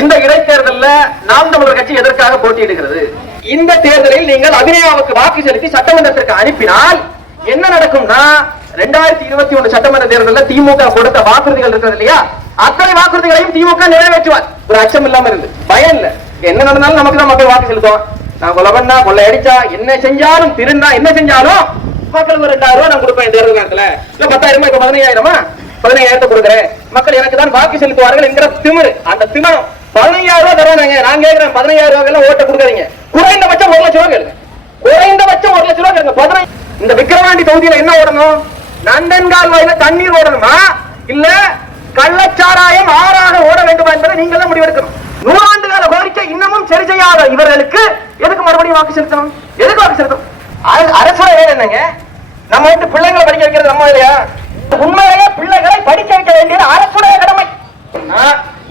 இந்த இடைத்தேர்தலில் நாம் தமிழர் கட்சி எதற்காக போட்டியிடுகிறது? இந்த தேர்தலில் நீங்கள் அபிநயாவுக்கு வாக்கு செலுத்தி சட்டமன்றத்திற்கு அனுப்பினால் என்ன நடக்கும்னா 2021 சட்டமன்ற தேர்தலில் திமுக கொடுத்த வாக்குறுதிகள் இருக்கிறது இல்லையா, அத்தனை வாக்குறுதிகளையும் திமுக நிறைவேற்றுவார். ஒரு அச்சம் இல்லாம இருந்து பயம் இல்ல, என்ன நடந்தாலும் நமக்கு தான் மக்கள் வாக்கு செலுத்துவோம். நான் கொலை பண்ணா கொள்ளை அடிச்சா என்ன செஞ்சாலும் திருந்தா என்ன செஞ்சாலும் மக்களுக்கு 2000 ரூபாய் நான் கொடுப்பேன் தேர்தல் நேரத்துல. இல்ல 10,000 இப்ப 15,000 15,000 கொடுக்குறேன், மக்கள் எனக்கு தான் வாக்கு செலுத்துவார்கள் என்கிற திமிரு, அந்த திமிரம் 15,000 ரூபாய் தருவாங்க. நான் கேட்கிறேன் 15,000 ரூபாய் ஓட்ட கொடுக்காதீங்க, குறைந்தபட்சம் 1 லட்சம் ரூபாய் கேளுங்க, குறைந்தபட்சம் 1 லட்சம் ரூபாய் கேளுங்க. இந்த விக்கிரவாண்டி தொகுதியில என்ன ஓடணும்? நந்தன்கால் வாயில தண்ணீர் ஓடணுமா இல்ல கள்ளச்சாராயம் ஆறாக ஓட வேண்டுமா என்பதை நீங்கள் தான் முடிவெடுக்கணும். 100 ஆண்டு கால கோரிக்கை இன்னமும் சரி செய்யாத இவர்களுக்கு எதுக்கு மறுபடியும் வாக்கு செலுத்தணும்? எதுக்கு வாக்கு செலுத்தணும்? அரசுடைய வேலை என்னங்க? நம்ம வந்து பிள்ளைங்களை படிக்க வைக்கிறது நம்ம இல்லையா? உண்மையிலேயே பிள்ளைகளை படிக்க வைக்க வேண்டியது அரசுடைய கடமை.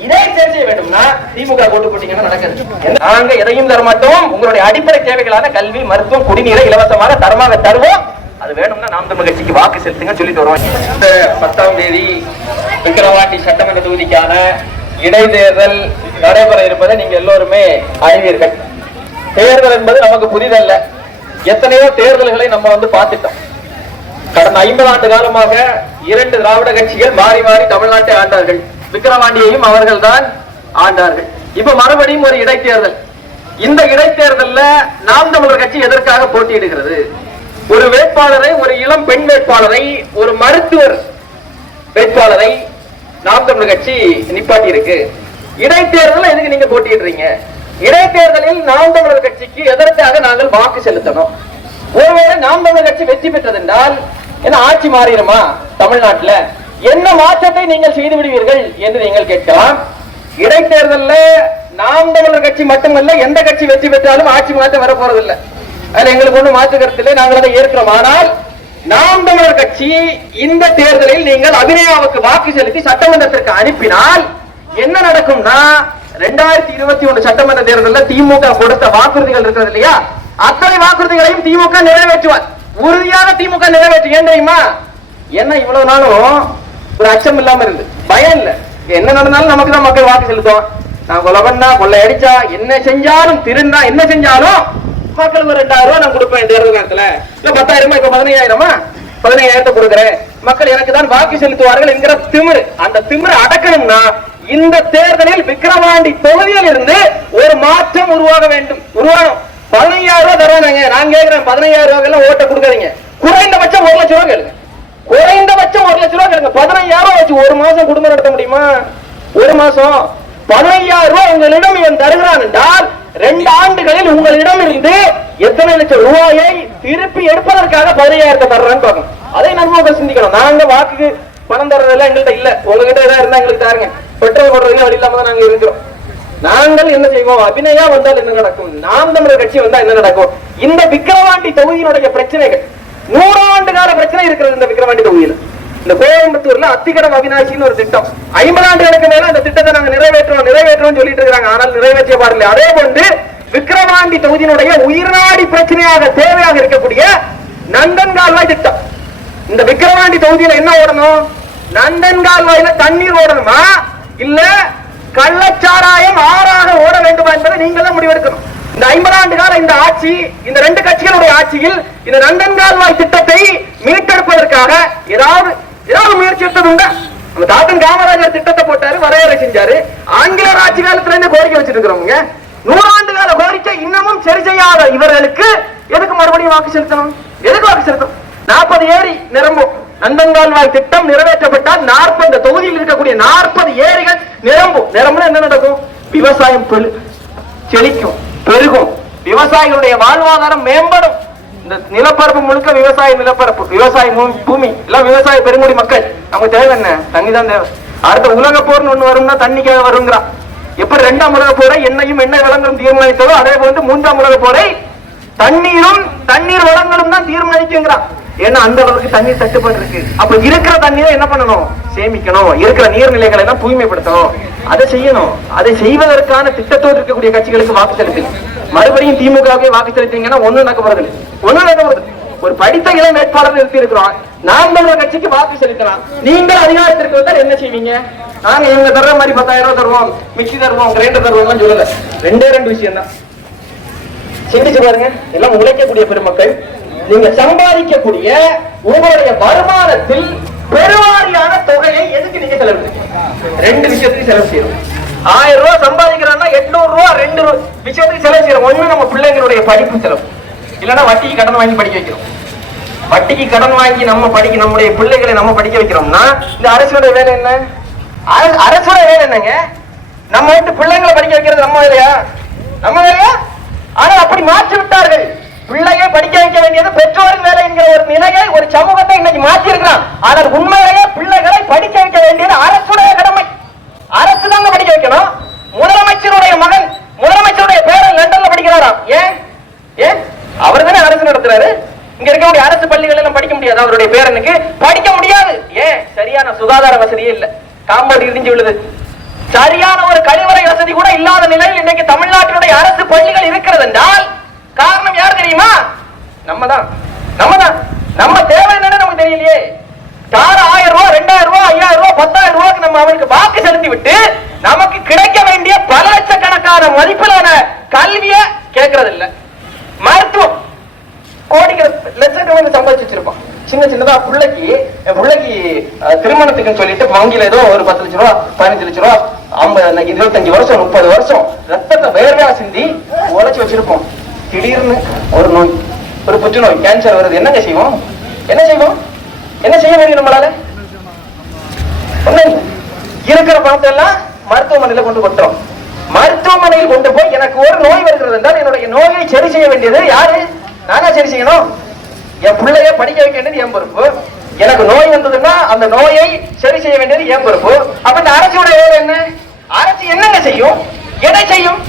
இதை சரி செய்ய வேண்டும்னா திமுக ஓட்டு போட்டீங்கன்னா நடக்காது. நாங்க எதையும் தர மாட்டோம். உங்களுடைய அடிப்படை தேவைகளான கல்வி, மருத்துவம், குடிநீரை இலவசமாக தரமாக தருவோம். அது வேணும்னா நாம் தமிழர் கட்சிக்கு வாக்கு செலுத்துங்க சொல்லிட்டு வருவோம். இந்த 10ஆம் தேதி விக்கிரவாண்டி சட்டமன்ற தொகுதிக்கான இடைத்தேர்தல் நடைபெற இருப்பதை நீங்க எல்லோருமே அறிவீர்கள். தேர்தல் என்பது நமக்கு புதிதல்ல. எத்தனையோ தேர்தல்களை நம்ம வந்து பார்த்துட்டோம். கடந்த 50 ஆண்டு காலமாக 2 திராவிட கட்சிகள் மாறி மாறி தமிழ்நாட்டை ஆண்டார்கள். விக்கிரவாண்டியையும் அவர்கள் தான் ஆண்டார்கள். இப்ப மறுபடியும் ஒரு இடைத்தேர்தல். இந்த இடைத்தேர்தல்ல நாம் தமிழர் கட்சி எதற்காக போட்டியிடுகிறது? ஒரு வேட்பாளரை, ஒரு இளம் பெண் வேட்பாளரை, ஒரு மருத்துவர் வேட்பாளரை நாம் தமிழர் கட்சி நிப்பாட்டி இருக்கு. இடைத்தேர்தல் எதுக்கு நீங்க போட்டியிடுறீங்க? இடைத்தேர்தலில் நாம் தமிழர் கட்சிக்கு எதற்காக நாங்கள் வாக்கு செலுத்தணும்? ஒருவேளை நாம் தமிழர் கட்சி வெற்றி பெற்றது என்றால் என்ன ஆட்சி மாறிடுமா? தமிழ்நாட்டில் என்ன மாற்றத்தை நீங்கள் செய்து விடுவீர்கள் என்று நீங்கள் கேட்கலாம். இடைத்தேர்தலில் நாம் தமிழர் கட்சி மட்டுமல்ல, எந்த கட்சி வெற்றி பெற்றாலும் ஆட்சி மாற்றம் வரப்போறதில்லை. அதுல எங்களுக்கு ஒன்றும் மாற்று கருத்தில்லை, நாங்கள் அதை ஏற்கிறோம். ஆனால் நாம் தமிழர் கட்சி இந்த தேர்தலில் நீங்கள் அபிநயாவுக்கு வாக்கு செலுத்தி சட்டமன்றத்திற்கு அனுப்பினால் என்ன நடக்கும்னா 2021 சட்டமன்ற தேர்தலில் திமுக கொடுத்த வாக்குறுதிகள் இருக்கிறது இல்லையா, அத்தனை வாக்குறுதிகளையும் திமுக நிறைவேற்றுவார். உறுதியாக திமுக நிறைவேற்று. ஏன் தெரியுமா? என்ன இவ்வளவு நாளும் ஒரு அச்சம் இல்லாம இருந்து பயம் இல்ல, என்ன நடந்தாலும் நமக்கு தான் மக்கள் வாக்கு செலுத்துவோம். நான் கொலை பண்ணா கொள்ளை அடிச்சா என்ன செஞ்சாலும் திருந்தா என்ன செஞ்சாலும் மக்களுக்கு 2000 ரூபாய் நான் கொடுப்பேன் தேர்தல் நேரத்துல. இல்ல 10,000 இப்ப 15,000 15,000 கொடுக்குறேன், மக்கள் எனக்கு தான் வாக்கு செலுத்துவார்கள் என்கிற திமிரு, அந்த திமிரை அடக்கணும்னா இந்த தேர்தலில் விக்கிரவாண்டி தொகுதியில் இருந்து ஒரு மாற்றம் உருவாக வேண்டும். உருவாகும். 15,000 ரூபாய் தருவாங்க. நான் கேட்கிறேன் 15,000 ரூபாய் ஓட்ட கொடுக்காதீங்க, குறைந்தபட்சம் 1 லட்சம் ரூபாய் கேளுங்க, குறைந்தபட்சம் 1 லட்சம் ரூபாய் கேளுங்க. 15,000 வச்சு ஒரு மாசம் குடும்பம் நடத்த முடியுமா? ஒரு மாசம் 15,000 ரூபாய் உங்களிடம் இவன் தருகிறான் என்றால் 2 ஆண்டுகளில் உங்களிடம் இருந்து எத்தனை லட்சம் ரூபாயை திருப்பி எடுப்பதற்காக 15,000 தர்றான்னு பார்க்கணும். அதை நம்ம சிந்திக்கணும். நாங்க வாக்குக்கு பணம் தர்றதெல்லாம் எங்கள்கிட்ட இல்ல, உங்ககிட்ட ஏதாவது இருந்தா எங்களுக்கு தாருங்க. பெட்ரோல் போடுறதுக்கு வழி இல்லாம தான் நாங்க இருக்கிறோம். நாங்கள் என்ன செய்வோம்? அபிநயா வந்தால் என்ன நடக்கும்? நாம் தமிழர் கட்சி வந்தா என்ன நடக்கும்? இந்த விக்கிரவாண்டி தொகுதியினுடைய பிரச்சனைகள் 100 ஆண்டு கால பிரச்சனை இருக்கிறது. இந்த விக்கிரவாண்டி தொகுதியில் இந்த கோயம்புத்தூர்ல அத்திக்கடம் அவிநாசின்னு ஒரு திட்டம் 50 ஆண்டுகளுக்கு மேல அந்த திட்டத்தை நாங்க நிறைவேற்றோம் சொல்லிட்டு இருக்காங்க. ஆனால் நிறைவேற்றிய பாடல. அதே போன்று விக்கிரவாண்டி தொகுதியினுடைய உயிர்நாடி பிரச்சனையாக தேவையாக இருக்கக்கூடிய நந்தன்கால்வாய் திட்டம். இந்த விக்கிரவாண்டி தொகுதியில என்ன ஓடணும்? நந்தன்கால்வாயில தண்ணீர் ஓடணுமா இல்ல கள்ளச்சாராயம் ஆறாக ஓட வேண்டுமா என்பதை நீங்கள் தான் முடிவெடுக்கணும். இந்த 50 ஆண்டு கால இந்த ஆட்சி, இந்த 2 கட்சிகளுடைய ஆட்சியில் இந்த நந்தன்கால்வாய் திட்டத்தை மீட்டெடுப்பதற்காக ஏதாவது முயற்சி எடுத்தது உண்டா? நம்ம தாத்தன் காமராஜர் திட்டத்தை போட்டாரு, வரையறை செஞ்சாரு. ஆங்கிலேயர் ஆட்சி காலத்துல இருந்து கோரிக்கை வச்சிட்டு இருக்கிறவங்க 100 ஆண்டு கால கோரிக்கை இன்னமும் சரி செய்யாத இவர்களுக்கு எதுக்கு மறுபடியும் வாக்கு செலுத்தணும்? எதுக்கு வாக்கு செலுத்தணும்? 40 ஏரி நிரம்பும். நந்தன்கால்வாய் திட்டம் நிறைவேற்றப்பட்டால் 40 தொகுதியில் இருக்கக்கூடிய 40 ஏரிகள் நிரம்பும். நிரம்புனா என்ன நடக்கும்? விவசாயம் செழிக்கும், பெருகும், விவசாயிகளுடைய வாழ்வாதாரம் மேம்படும். இந்த நிலப்பரப்பு முழுக்க விவசாய நிலப்பரப்பு, விவசாய பூமி எல்லாம் விவசாய பெருங்குடி மக்கள். நமக்கு தேவை என்ன? தண்ணி தான் தேவை. அடுத்த உலக போர்னு ஒண்ணு வரும்னா தண்ணிக்காக வருங்கிறான். எப்படி 2ஆம் உலக போரை எண்ணெயும் எண்ணெய் வளங்களும் தீர்மானித்ததோ அதே போன்று 3ஆம் உலக போரை தண்ணீரும் தண்ணீர் வளங்களும் தான் தீர்மானிக்குங்கிறான். ஏன்னா அந்த அளவுக்கு தண்ணீர் தட்டுப்பாடு இருக்கு. அப்ப இருக்கிற தண்ணீரை என்ன பண்ணணும்? சேமிக்கணும். இருக்கிற நீர்நிலைகளை எல்லாம் தூய்மைப்படுத்தணும். அதை செய்யணும். அதை செய்வதற்கான திட்டத்தோடு இருக்கக்கூடிய கட்சிகளுக்கு வாக்கு செலுத்தி மறுபடியும் திமுகவே வாக்கு செலுத்தீங்கன்னா ஒண்ணு நடக்க போறது. ஒரு படித்த இளம் வேட்பாளர் நிறுத்தி இருக்கிறோம். நாம் தமிழர் கட்சிக்கு வாக்கு செலுத்தலாம். நீங்கள் அதிகாரத்திற்கு வந்தால் என்ன செய்வீங்க? நாங்க இவங்க தர்ற மாதிரி 10,000 ரூபாய் தருவோம், மிக்சி தருவோம், கிரைண்டர் தருவோம் சொல்லல. ரெண்டு விஷயம் தான். சிந்திச்சு பாருங்க. எல்லாம் உழைக்கக்கூடிய பெருமக்கள், நீங்க சம்பாதிக்கக்கூடிய உங்களுடைய வருமானத்தில் பெருவாரியான தொகையை எதுக்கு நீங்க செலவு செய்யணும்? 2 விஷயத்துக்கு செலவு செய்யணும். 1000 ரூபாய் சம்பாதிக்கிறான்னா 800 ரூபாய் 2 விஷயத்துக்கு செலவு செய்யறோம். ஒண்ணு நம்ம பிள்ளைங்களுடைய படிப்பு செலவு, இல்லைன்னா வட்டிக்கு கடன் வாங்கி படிக்க வைக்கிறோம். வட்டிக்கு கடன் வாங்கி நம்முடைய பிள்ளைகளை நம்ம படிக்க வைக்கிறோம்னா இந்த அரசுடைய வேலை என்ன? அரசுடைய வேலை என்னங்க? நம்ம வீட்டு பிள்ளைங்களை படிக்க வைக்கிறது நம்ம வேலையா? நம்ம வேலையா? ஆனா அப்படி மாற்றி விட்டார்கள். பிள்ளையை படிக்க வைக்க வேண்டியது பெற்றோரின் வேலை என்கிற ஒரு நிலையை, ஒரு சமூகத்தை இன்னைக்கு மாற்றி இருக்கிறான். ஆனால் உண்மையிலேயே பிள்ளைகளை படிக்க வைக்க வேண்டியது அரசுடைய கடமை. அரசு தாங்க படிக்க வைக்கணும். முதலமைச்சருடைய மகன், முதலமைச்சருடைய பேரன் லண்டன்ல படிக்கிறாராம். ஏன் அவர் தானே அரசு நடத்துறாரு. இங்க இருக்கக்கூடிய அரசு பள்ளிகள் எல்லாம் படிக்க முடியாது. அவருடைய பேரனுக்கு படிக்க முடியாது. ஏன்? சரியான சுகாதார வசதியே இல்ல. காம்பவுண்ட் இடிஞ்சு விழுது. சரியான ஒரு கழிவறை வசதி கூட இல்லாத நிலையில் இன்னைக்கு தமிழ்நாட்டினுடைய அரசு பள்ளிகள் இருக்கிறது என்றால் காரணம் யார் தெரியுமா? நம்ம தான். நம்ம தேவை என்னன்னு நமக்கு தெரியலையே. 1000 ரூபாய் 2000 ரூபாய் 5000 ரூபாய் 10,000 ரூபாய்க்கு நம்ம அவருக்கு வாக்கு செலுத்தி விட்டு நமக்கு கிடைக்க வேண்டிய பல லட்சக்கணக்கான மதிப்பிலான கல்வியை கேட்கறது இல்ல. மருத்துவம் லட்சக்கணக்கில் சம்பாதிச்சு வச்சிருப்பான். சின்னதா பிள்ளைக்கு திருமணத்துக்கு சொல்லிட்டு வங்கியில ஏதோ ஒரு 10 லட்சம் ரூபாய் 15 லட்சம் ரூபாய் 25 வருஷம் 30 வருஷம் ரத்தத்தை வேர்வையா சிந்தி உழைச்சு வச்சிருப்போம். திடீர்னு ஒரு நோய், ஒரு புற்றுநோய், கேன்சர் வருது. என்ன செய்ய வேண்டிய நம்மளால? இருக்கிற பணத்தை எல்லாம் மருத்துவமனையில கொண்டு கொட்டுறோம். மருத்துவமனையில் கொண்டு போய் எனக்கு ஒரு நோய் வருகிறது என்றால் என்னுடைய நோயை சரி செய்ய வேண்டியது யாரு? நானா சரி செய்யணும். என் பிள்ளைய படிக்க வைக்க வேண்டியது என் பொறுப்பு. எனக்கு நோய் வந்ததுன்னா அந்த நோயை சரி செய்ய வேண்டியது என் பொறுப்பு. அப்ப இந்த அரசுடைய வேலை என்ன? அரசு என்னங்க செய்யும்? எதை செய்யும்?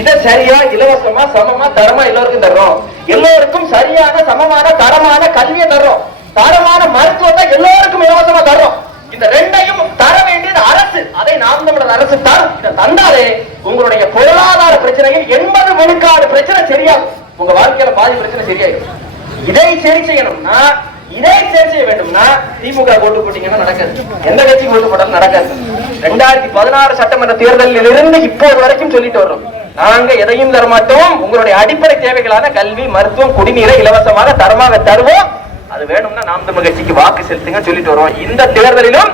இதை சரியா, இலவசமா, சமமா, தரமா எல்லோருக்கும் தர்றோம். எல்லோருக்கும் சரியான, சமமான, தரமான கல்வியை தர்றோம். தரமான மருத்துவத்தை எல்லோருக்கும் இலவசமா தர்றோம். இந்த ரெண்டையும் தர வேண்டியது அரசு. அதை நாம் தமிழர் அரசு தரும். இதை தந்தாலே உங்களுடைய பொருளாதார பிரச்சனையில் 80 விழுக்காடு பிரச்சனை சரியாகும். உங்க வாழ்க்கையில பாதி பிரச்சனை சரியாயிடும். இதை சரி செய்யணும்னா, இதை சரி செய்ய வேண்டும்னா திமுக ஓட்டு போட்டீங்கன்னா நடக்காது. எந்த கட்சிக்கு ஓட்டு போட்டாலும் நடக்காது. 2016 சட்டமன்ற தேர்தலில் இருந்து இப்போது வரைக்கும் சொல்லிட்டு வர்றோம், நாங்க எதையும் தரமாட்டோம். உங்களுடைய அடிப்படை தேவைகளான கல்வி, மருத்துவம், குடிநீரை இலவசமாக தரமாக தருவோம். அது வேணும்னா நாம் தமிழ் கட்சிக்கு வாக்கு செலுத்துங்க சொல்லிட்டு வருவோம். இந்த தேர்தலிலும்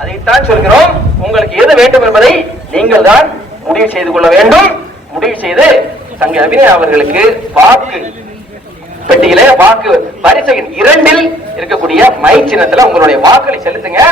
அதைத்தான் சொல்கிறோம். உங்களுக்கு எது வேண்டும் என்பதை நீங்கள் தான் முடிவு செய்து கொள்ள வேண்டும். முடிவு செய்து தங்க அபிநயா அவர்களுக்கு வாக்கு பெட்டியில வாக்கு வரிசை 2 இருக்கக்கூடிய மை சின்னத்துல உங்களுடைய வாக்களை செலுத்துங்க.